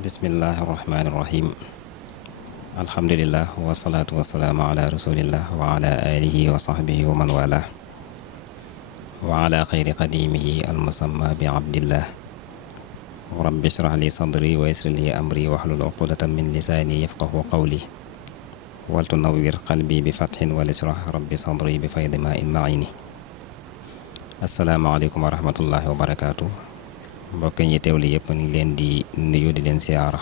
bismillahi irrahmani irrahim alhamdulillah wasalaatu wasalaamu ala rasulillah wa ala alihi wa sahbihi wa man wala wa ala xayri qadimihi almusamma bi abdillah rabbi shrah li sadri wa yassir li amri wahlul uqdatan min lisaani yafqahu qawli waltu nawwir qalbi bi fathin wa lisrah rabbi sadri bi faydi ma in maini assalaamu aleykum wa rahmatullahi wa barakaatu mbokk ñi teewlu yëpp ñu ngi leen di nuyu di leen siyaara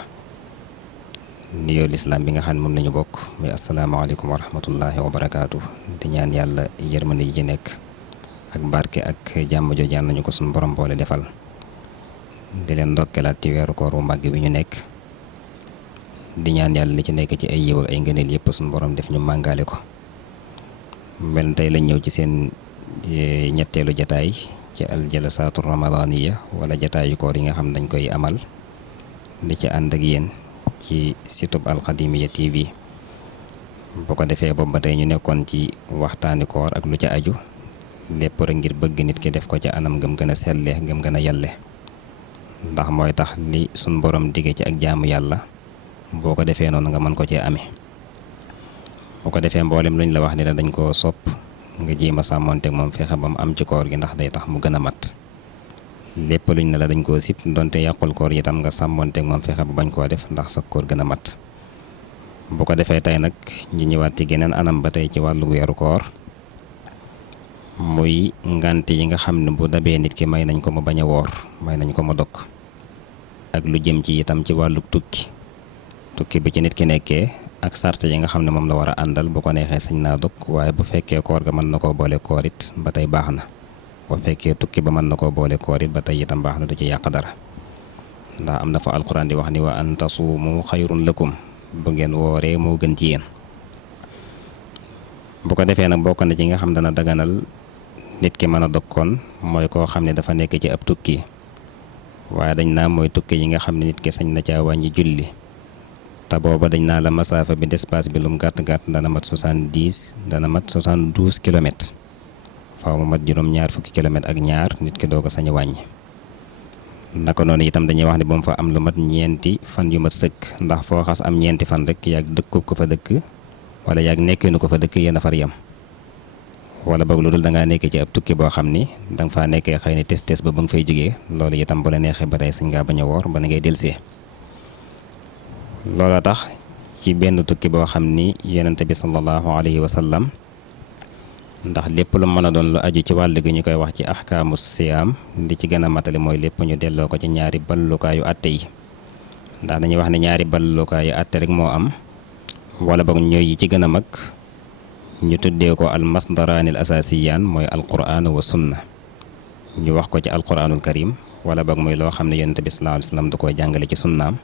nuyoo lislaam bi nga xam ne moom nañu bokk muy asalaamaaleykum wa rahmatullahi wa barakaatu di ñaan yàlla yërmande ji ci nekk ak barke ak jàmm jooju yàlla nañu ko suñu borom boole defal di leen ndokkeelaat ci weeru koor bu màgg bi ñu nekk di ñaan yàlla li ci nekk ci ay yiw ak ay ngëneel yëpp suñu borom def ñu màngaale ko mel tey lañ ñëw ci seen ñetteelu jataay ci aljalasaatu ramadaniya wala jataayu koor yi nga xam dañ koy amal di ci ànd ak yéen ci situb alxadimiya tv bu ko defee boobu ba tey ñu nekkoon ci waxtaani koor ak lu ca aju lépp rek ngir bëgg nit ki def ko ca anam gëm gën a selle gëm gën a yalle ndax mooy tax li suñ borom dige ci ak jaamu yàlla boo ko defee noonu nga mën ko cee amee bu ko defee mboolem luñ la wax ni la dañ koo sopp nga jéem a sàmmonteeg moom fexe ba mu am ci koor gi ndax day tax mu gën a mat lépp luñ ne la dañ koo sib donte yàqul koor yi tam nga sàmmonteeg moom fexe ba bañ koo def ndax sa koor gën a mat bu ko defee tey nag ñu ñëwaat ci geneen anam ba tey ci wàllu weeru koor muy ngànt yi nga xam ne bu dabee nit ki may nañ ko mu bañ a woor may nañ ko mu dog ak lu jëm ci itam ci wàllu tukki bi ci nit ki nekkee ak sart yi nga xam ne moom la war a àndal bu ko neexee sañ naa dog waaye bu fekkee koor ga mën na koo boole koor it ba tey baax na bu fekkee tukki ba mën na koo boole koor it ba tey itam baax na du ci yàq dara ndax am na fa alquran di wax ni wa an tasuumu xayrun lakum bu ngeen wooree moo gën ci yéen bu ko defee nag bokk na ci nga xam dana daganal nit ki mën a dog kon mooy koo xam ne dafa nekk ci ab tukki waaye dañ naa mooy tukki yi nga xam ne nit ki sañ na caa wàññi julli te booba dañ naa la masaafa bi d'espace bi lum gàtt-gàtt dana mat 72 kilomètres faaw mu mat juróom-ñaar fukki kilomètres ak ñaar nit ki doo ko sañ a wàññi naka noonu itam dañuy wax ne ba mu fa am lu mat ñeenti fan yu mat sëkk ndax foo xas am ñeenti fan rek yaag dëkku ko fa dëkk wala yaag nekkeenu ko fa dëkk yéen a far yam wala boog lu dul da ngaa nekk ci ab tukki boo xam ni da nga faa nekkee xëy na tes ba nga fay jógee loolu itam bu la neexee ba tey sañ ngaa bañ a woor ba na ngay delsee loola tax ci benn tukki boo xam ni yonente bi sallallahu alayhi wa sallam ndax lépp lu mën a doon lu aju ci wàll gi ñu koy wax ci ahkaamu siyaam li ci gën a matali mooy lépp ñu delloo ko ci ñaari ballukaayu atte yi ndax dañuy wax ne ñaari ballukaayu atte rek moo am wala boog ñooy yi ci gën a mag ñu tuddee ko al masdaraanil asaasiyaan mooy alquraan wa sunna ñu wax ko ci alquraanul karim wala boog mooy loo xam ne yonente bi sallallahu alayhi wa sallam da koy jàngale ci sunnaam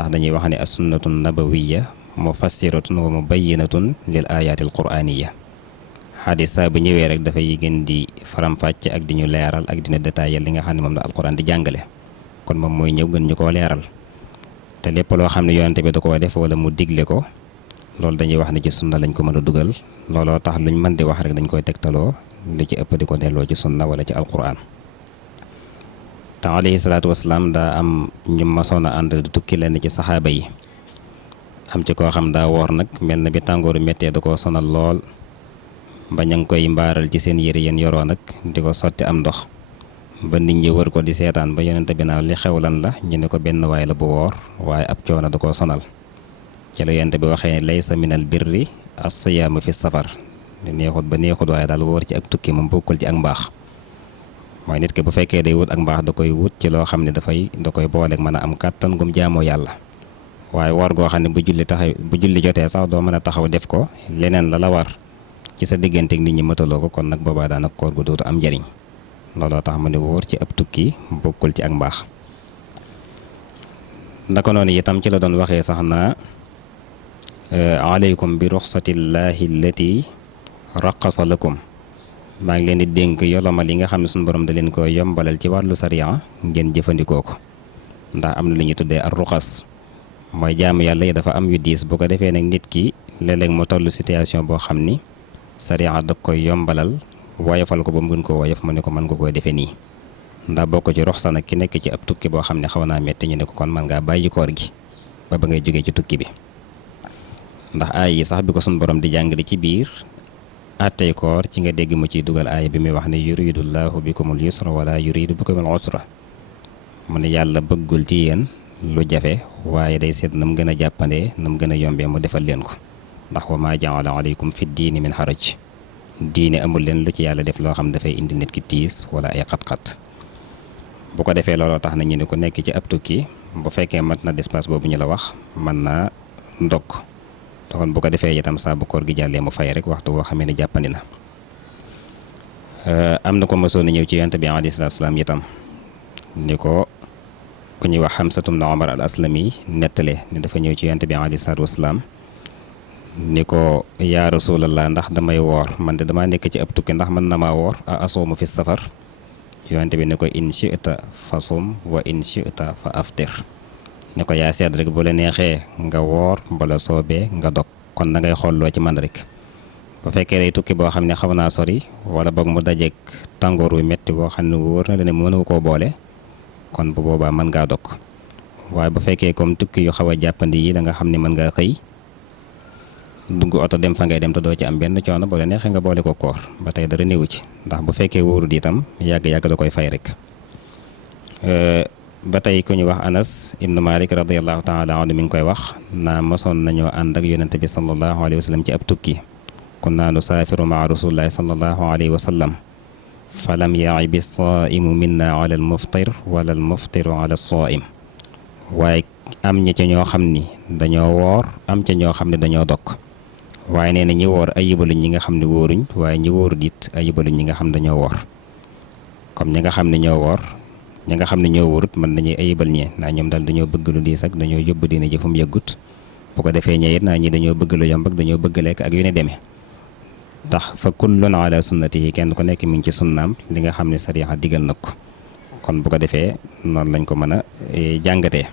ndax dañuy wax ne as sunnatu nabawiya mufassiratun wa mubayyinatun lil ayatil quraaniya xadis saa bu ñëwee rek dafay gën di faram-fàcce ak di ñu leeral ak dina détaillé li nga xam ne moom la alquran di jàngale kon moom mooy ñëw gën ñu koo leeral te lépp loo xam ne yonente bi da koo def wala mu digle ko loolu dañuy wax ne ci sunna lañ ko mën a dugal looloo tax luñ mën di wax rek dañ koy tegtaloo lu ci ëpp di ko delloo ci sunna wala ci alquran te alayhi salaatu wasalaam daa am ñu masoon a ànd di tukki lenn ci saxaaba yi am ci koo xam daa woor nag mel na bi tàngooru méttee da koo sonal lool ba ña ngi koy mbaaral ci seen yëre yéen yoroo nag di ko sotti am ndox ba nit ñi wër ko di seetaan ba yonente bi naaw li xew lan la ñu ne ko benn waay la bu woor waaye ab coono da koo sonal ci la yonente bi waxee ne laysa minal birri as-siyaamu fi safar di neexut ba neexut waaye daal woor ci ak tukki moom bokkul ci ak mbaax mooy nit ki bu fekkee day wut ak mbaax da koy wut ci loo xam ne da koy booleeg mën a am kàttan gum jaamoo yàlla waaye woor goo xam ne bu julli jotee sax doo mën a taxaw def ko leneen la war ci sa digganteeg nit ñi mëtaloo ko kon nag boobaa daanaka koor gu dootu am njariñ looloo tax ma ne wóor ci ab tukki bokkul ci ak mbaax naka noonu itam ci la doon waxee sax naa aleykum bi ruxsatillahi allati raqasa lakum maa ngi leen di dénk yolomal yi nga xam ne suñu borom da leen ko yombalal ci wàllu sariya ngeen jëfandikoo ko ndax am na lu ñuy tuddee ar ruxas mooy jaamu yàlla yi dafa am yu diis bu ko defee nag nit ki léeg-léeg mu toll situation boo xam ni sariya da koy yombalal woyofal ko ba mu gën ko woyof mu ne ko mën nga koo defee nii ndax bokk ci rox sa nag ki nekk ci ab tukki boo xam ne xaw naa metti ñu ne ko kon mën ngaa bàyyi koor gi ba ngay jógee ci tukki bi ndax aay yi sax bi ko sun borom di jàngale ci biir àttey koor ci nga dégg mu ciy dugal aay bi muy wax ne yuridullahu bikumul yusra wala yuridu bikumul usra mu ne yàlla bëggul ci yéen lu jafe waaye day seet na mu gën a jàppandee na mu gën a yombee mu defal leen ko ndax wa maa jaala aleykum fi diini min haraj diine amul leen lu ci yàlla def loo xam dafay indi nit ki tiis wala ay xat-xat bu ko defee looloo tax na ñu ne ku nekk ci ab tukki bu fekkee mat na espace boobu ñu la wax mën naa ndokk kon bu ko defee itam saa bu koor gi jàllee mu fay rek waxtu boo xamee ne jàppandi na am na ko mësoon a ñëw ci yonent bi alayhi salaatu salaam itam ni ko ku ñuy wax Hamsatu bnu Umar al Aslami nettale ni dafa ñëw ci yonent bi alayhi salaatu wasalaam ni ko yaa rasulallah ndax damay woor man de damaa nekk ci ab tukki ndax mën na maa woor a asoomu fi safar yonent bi ni ko in shi'ta fa sum wa in shi'ta fa aftir ne ko yaa seet rek bu la neexee nga woor bala soobee nga dog kon da ngay xool loo ci man rek bu fekkee day tukki boo xam ne xaw naa sori wala boog mu dajeek tàngoor wu metti boo xam ne wóor na la ne mënu koo boole kon bu boobaa mën ngaa dog waaye bu fekkee comme tukki yu xaw a jàppandi yi la nga xam ne mën ngaa xëy dugg oto dem fa ngay dem te doo ci am benn coono bu la neexee nga boole ko koor ba tey dara néewu ci ndax bu fekkee wóorul itam yàgg-yàgg da koy fay rek ba tey ku ñu wax Anas ibnu Malik radiallahu taala anhu mi ngi koy wax naa mosoon nañoo ànd ak yonente bi sallallahu alayhi wa sallam ci ab tukki kunna nusaafiru maa rasulillahi sallallahu alayhi wa sallam fa lam yaibi saaimu minna ala al muftir wala al muftiru ala saim waaye am ñi ca ñoo xam ni dañoo woor am ca ñoo xam ne dañoo dog waaye nee na ñi woor ayibaluñ ñi nga xam ne wóoruñ waaye ñi wóorut it ayibaluñ ñi nga xam dañoo woor comme ñi nga xam ne ñoo woor ñi nga xam ne ñoo wóorut man dañuy ayibal ñee naa ñoom daal dañoo bëgg lu diis ak dañoo yóbbu dina jëfum yëggut bu ko defee ñee it naa ñi dañoo bëgg lu yomb ak dañoo bëgg lekk ak yu ne demee tax fa kullun ala sunnatihi kenn ku nekk mi ngi ci sunnaam li nga xam ne sariya digal na ko kon bu ko defee noonu lañ ko mën a jàngatee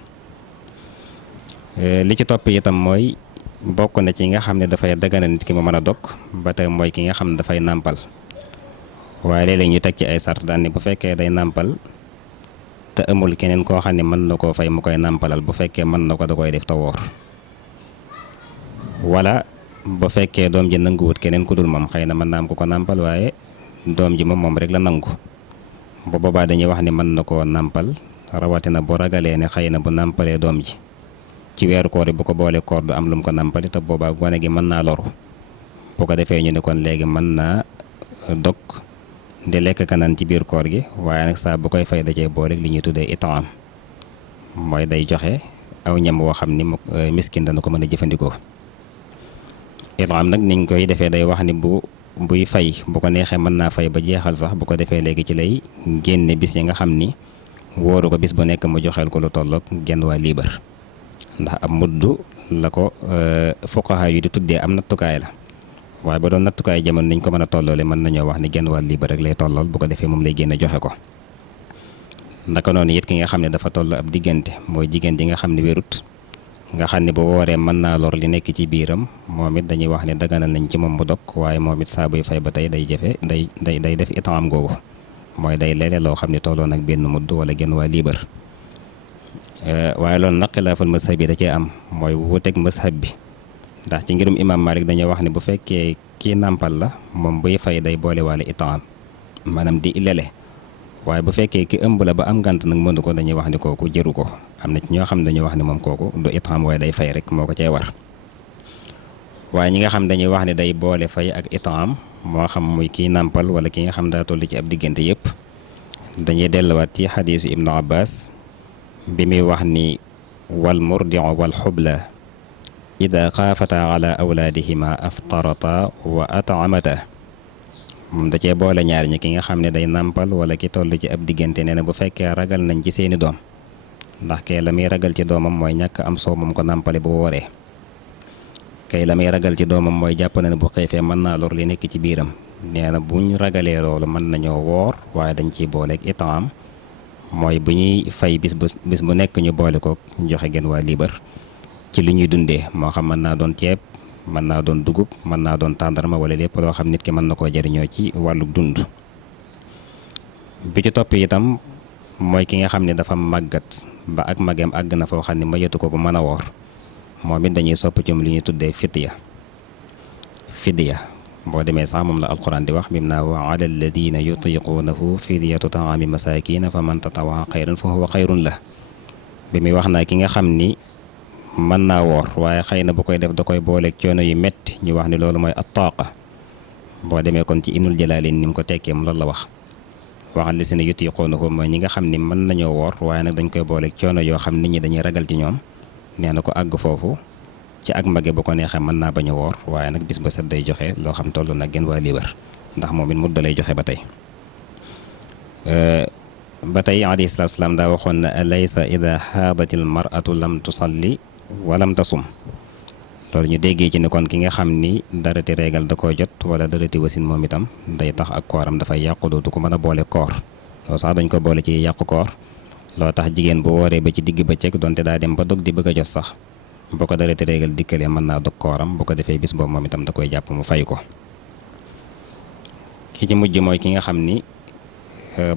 li ci topp itam mooy bokk na ci nga xam ne dafay dagana nit ki mu mën a dog ba tey mooy ki nga xam ne dafay nàmpal waaye léeg-léeg ñu teg ci ay sart daan ni bu fekkee day nàmpal te amul keneen koo xam ne mën na koo fay mu koy nàmpalal bu fekkee mën na ko da koy def te woor wala bu fekkee doom ji nanguwut keneen ku dul moom xëy na mën naa am ku ko nàmpal waaye doom ji moom rek la nangu bu boobaa dañuy wax ni mën na koo nàmpal rawatina bu ragalee ne xëy na bu nàmpalee doom ji ci weeru koor bu ko boolee koor du am lu mu ko nàmpali te boobaa gone gi mën naa loru bu ko defee ñu ne kon léegi mën naa dog di lekk kanaan ci biir koor gi waaye nag saa bu koy fay da cee boole li ñuy tuddee itaam mooy day joxe aw ñam woo xam ni miskin dana ko mën a jëfandikoo itaam nag niñ koy defee day wax ni buy fay bu ko neexee mën naa fay ba jeexal sax bu ko defee léegi ci lay génne bis yi nga xam ni wóoru ko bis bu nekk mu joxeel ko lu tolloog genn waa liibar ndax ab mudd la ko fuqaha yu di tuddee am nattukaay la waaye ba doon nattukaay jamono niñ ko mën a tolloole mën nañoo wax ni genn wàll liibar rek lay tollool bu ko defee moom lay génne joxe ko ndaka noonu it ki nga xam ne dafa toll ab diggante mooy jigéen ji nga xam ne wérut nga xam ne bu wooree mën naa lor li nekk ci biiram moom it dañuy wax ne daganal nañ ci moom mu dog waaye moom it saa buy fay ba tey day jafe day def itaam googu mooy day leele loo xam ne tolloon ak benn mudd wala genn waa liibar waaye loolu nag xilaaful mazhab bi da cee am mooy wuuteeg mazhab bi ndax ci ngirum imam Malik dañoo wax ne bu fekkee kii nàmpal la moom buy fay day boole waale itaam maanaam di lele waaye bu fekkee ki ëmb la ba am ngànt nag mënu ko dañuy wax ni kooku jëru ko am na ci ñoo xam ne dañuy wax ne moom kooku du itaam waaye day fay rek moo ko cee war waaye ñi nga xam dañuy wax ne day boole fay ak itaam moo xam muy kii nàmpal wala ki nga xam daa toll ci ab diggante yëpp dañuy delluwaat ci xadiisu ibnu abbas bi muy wax ni wal murdiu wal xubla ida xaafata ala awlaadihima aftarata wa atamata moom da cee boole ñaar ñi ki nga xam ne day nàmpal wala ki toll ci ab diggante nee na bu fekkee ragal nañ ci seeni doom ndax kay la muy ragal ci doomam mooy ñàkk am soow moom ko nàmpale bu wooree kay la muy ragal ci doomam mooy jàpp na ne bu xiifee mën naa lor li nekk ci biiram nee na buñ ragalee loolu mën nañoo woor waaye dañ ciy booleeg itaam mooy bu ñuy fay bis bu nekk ñu boole ko joxe genn waa liibar ci li ñuy dundee moo xam mën naa doon ceeb mën naa doon dugub mën naa doon tàndarma wala lépp loo xam nit ki mën na koo jariñoo ci wàllu dund. bi ci topp itam mooy ki nga xam ne dafa màggat ba ak magem àgg na foo xam ne mayatu ko bu mën a woor moom it dañuy sopp ci li ñuy tuddee fidya boo demee sax moom la alquran di wax bim naa wa ala alladina yutiquunahu fidyatu taami masakina fa man tatawaa xayran fa huwa xayrun la bi muy wax naa ki nga xam ni mën naa woor waaye xëy na bu koy def da koy booleeg coono yu metti ñu wax ni loolu mooy attaaqa boo demee kon ci Ibnul Jalalayn ni mu ko tekkee mu loolu la wax waxal li si ne yutiquunahu mooy ñi nga xam ni mën nañoo woor waaye nag dañ koy booleeg coono yoo xam nit ñi dañuy ragal ci ñoom nee na ko àgg foofu ci ak mage bu ko neexee mën naa bañ a woor waaye nag bis ba set day joxe loo xam toll nag gën waa liibar ndax moom it mudda lay joxe ba tey alayhi salaatu salaam daa waxoon ne alaysa ida xaadatil mar'atu lam tusalli wa lam tasum loolu ñu déggee ci ne kon ki nga xam ni darati régal da koo jot wala darati wasin moom itam day tax ak kooram dafay yàqu dootu ko mën a boole koor loolu sax dañ ko boole ci yàqu koor loo tax jigéen bu wooree ba ci digg bëccëg donte daa dem ba dog di bëgg a jot sax boo ko darati régal dikkalee mën naa dog kooram bu ko defee bis boobu moom itam da koy jàpp mu fay ko. ki ci mujj mooy ki nga xam ni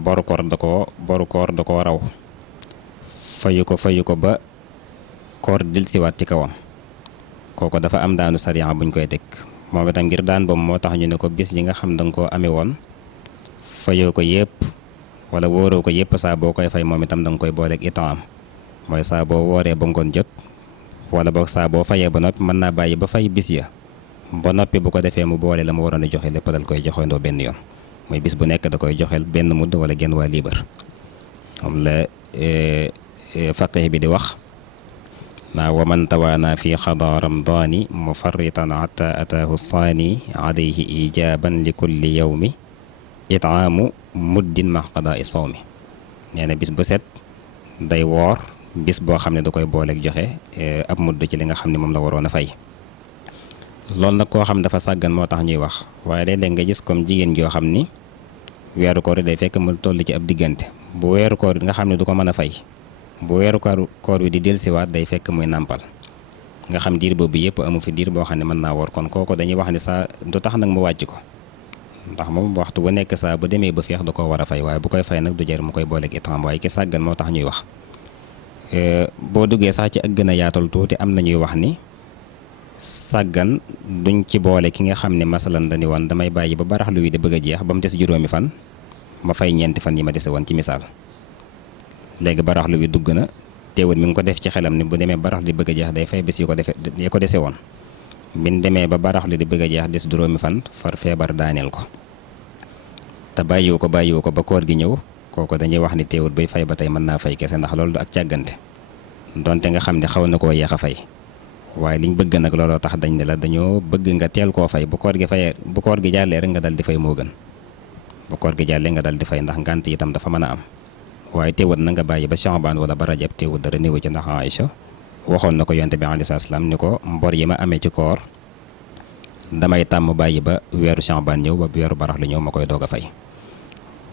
boru koor da koo raw fayu ko ba koor dellusiwaat ci kawam kooku dafa am daanu sariya buñ koy teg moom itam ngir daan boobu moo tax ñu ne ko bis yi nga xam danga koo amee woon fayoo ko yëpp wala wóoroo ko yëpp saa boo koy fay moom itam danga koy booleeg itaam mooy saa boo wooree ba ngoon jot wala boog saa boo fayee ba noppi mën naa bàyyi ba fay bis ya ba noppi bu ko defee mu boole la mu waroon a joxe lépp dal koy joxeendoo benn yoon mooy bis bu nekk da koy joxeel benn mudd wala genn waa liibar moom la faqih bi di wax naa wa man tawaana fi xada ramdaani mufarritan xata ataahu saani alayhi ijaban li kulli yawmi itaamu muddin ma qadaa sawmi nee na bis bu set day woor bis boo xam ne da koy booleeg joxe ab mudd ci li nga xam ne moom la waroon a fay loolu nag koo xam dafa sàggan moo tax ñuy wax waaye léeg-léeg nga gis comme jigéen joo xam ni weeru koor day fekk mu toll ci ab diggante bu weeru koor nga xam ne du ko mën a fay bu weeru koor wi di dellusiwaat day fekk muy nàmpal nga xam diir boobu yëpp amu fi diir boo xam ne mën naa woor kon kooku dañuy wax ni saa du tax nag mu wàcc ko ndax moom waxtu bu nekk saa bu demee ba feex da koo war a fay waaye bu koy fay nag du jar mu koy booleeg itam waaye ki sàggan moo tax ñuy wax boo duggee sax ci ak gën a yaatal tuuti am na ñuy wax ni sàggan duñ ci boole ki nga xam ne masalan dañu woon damay bàyyi ba baraxlu wi di bëgg a jeex ba mu des juróomi fan ma fay ñeenti fan yi ma dese woon ci misaal léegi baraxlu wi dugg na teewul mi ngi ko def ci xelam ni bu demee baraxlu di bëgg a jeex day fay bés yi ko dese woon bin demee ba baraxlu di bëgg a jeex des juróomi fan far feebar daaneel ko te bàyyiwu ko ba koor gi ñëw kooku dañuy wax ni teewul bay fay ba tey mën naa fay kese ndax loolu du ak càggante donte nga xam ne xaw na koo yeex a fay waaye liñ bëgg nag looloo tax dañ ne la dañoo bëgg nga teel koo fay bu koor gi jàllee rek nga dal di fay moo gën bu koor gi jàllee nga dal di fay ndax ngànt itam dafa mën a am waaye teewut na nga bàyyi ba Sha'baan wala ba Rajab teewut dara néewu ci ndax Aïcha waxoon na ko yonte bi alayhi salaam ni ko mbor yi ma amee ci koor damay tàmm bàyyi ba weeru Sha'baan ñëw ba weeru baraxlu ñëw ma koy doog a fay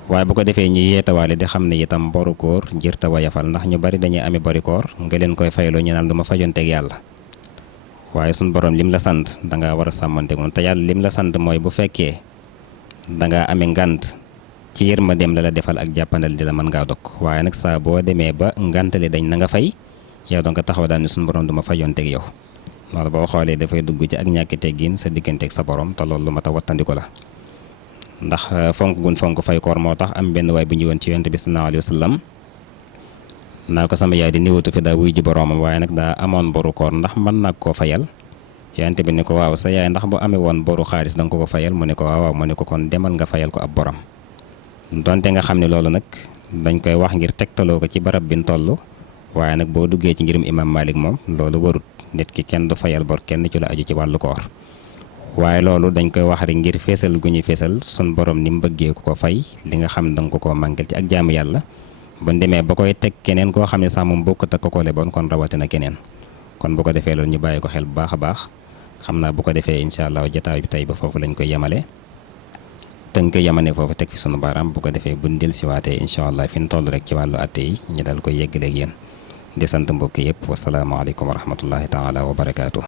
waaye bu ko defee ñu yeetawaale di xam ne itam boru koor njër ta wayafal ndax ñu bari dañuy amee bori koor nga leen koy fayloo ñu naan du ma fajonteeg yàlla waaye suñ borom lim la sant dangaa war a sàmmante moom te yàlla lim la sant mooy bu fekkee dangaa amee ngant ci yërmandeem la defal ak jàppandal di la mën ngaa dog waaye nag saa boo demee ba ngantali dañ na nga fay yow donc taxaw daal ni suñ borom du ma fajonteeg yow loolu boo xoolee dafay dugg ci ak ñàkki teggin sa digganteeg sa borom te loolu lu mat a wattandiku la ndax fonk gun fonk fay koor moo tax am benn waay bu ñëwoon ci yonent bi sallallahu alayhi wa sallam naa ko sama yaay di niwatu fi daa wuy ji boroomam waaye nag daa amoon boru koor ndax mën naa koo fayal yonent bi ni ko waaw sa yaay ndax bu amee woon boru xaalis danga ko ko fayal mu ne ko waaw mu ne ko kon demal nga fayal ko ab borom donte nga xam ne loolu nag dañ koy wax ngir tegtaloo ko ci barab bi ñu toll waaye nag boo duggee ci ngirum imam Malik moom loolu warut nit ki kenn du fayal bor kenn ci la aju ci wàllu koor waaye loolu dañ koy wax rek ngir feesal gu ñuy feesal sun borom ni mu bëggee ku ko fay li nga xam ne danga ko koo mànkal ci ak jaamu yàlla bu demee ba koy teg keneen koo xam ne sax moom bokkut ak ko leboon kon rawatina keneen kon bu ko defee loolu ñu bàyyi ko xel bu baax a baax xam naa bu ko defee incha allah jotaay bi tey ba foofu lañ koy yemale tënk yemane foofu teg fi sunu baaraam bu ko defee buñ del siwaatee incha allah fi ñu toll rek ci wàllu atte yi ñu dal koy yeggaleeg yéen di sant mbokk yëpp wasalaamaaleykum wa rahmatullahi taala wa barakaatu.